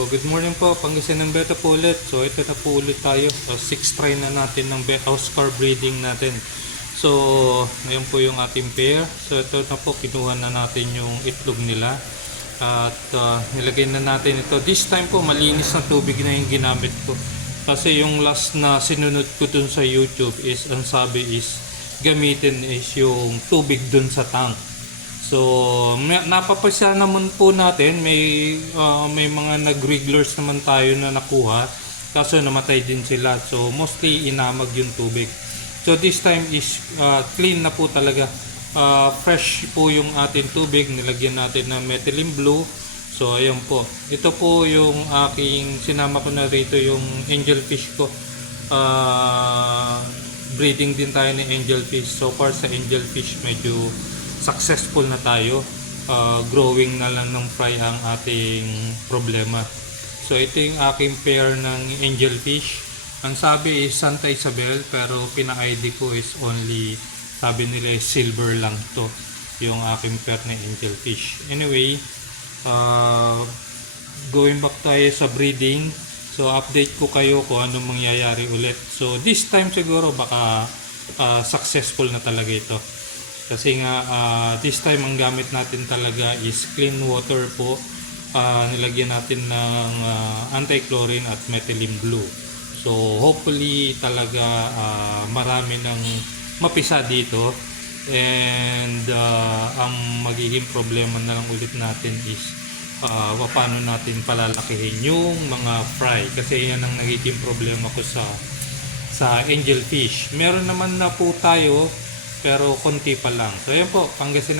So, good morning po, Pangasinan Beta po ulit. So, ito na po ulit tayo. So, 6 try na natin ng Oscar breeding natin. So, ngayon po yung ating pair. So, ito na po, kinuha na natin yung itlog nila. At nilagay na natin ito. This time po, malinis na tubig na yung ginamit ko. Kasi yung last na sinunod ko dun sa YouTube is, ang sabi is, gamitin is yung tubig dun sa tank. So, napapasya naman po natin, may mga nag-wrigglers naman tayo na nakuha, kaso namatay din sila. So, mostly inamag yung tubig. So, this time is clean na po talaga. Fresh po yung ating tubig, nilagyan natin ng methylene blue. So, ayan po. Ito po yung aking, sinama ko na rito yung angelfish ko. Breeding din tayo ni angelfish. So far sa angelfish, medyo successful na tayo. Growing na lang ng fry ang ating problema. So ito yung aking pair ng angelfish. Ang sabi is Santa Isabel, pero pina-ID ko is only, sabi nila is silver lang to, yung aking pair ng angelfish. Anyway, going back tayo sa breeding. So update ko kayo kung anong mangyayari ulit. So this time siguro baka successful na talaga ito. Kasi nga this time ang gamit natin talaga is clean water po. Nilagyan natin ng anti-chlorine at methylene blue. So hopefully talaga marami ng mapisa dito. And ang magiging problema na lang ulit natin is paano natin palalakihin yung mga fry. Kasi yan ang nagiging problema ko sa angelfish. Meron naman na po tayo pero konti pa lang. So yan po, Pangasinan.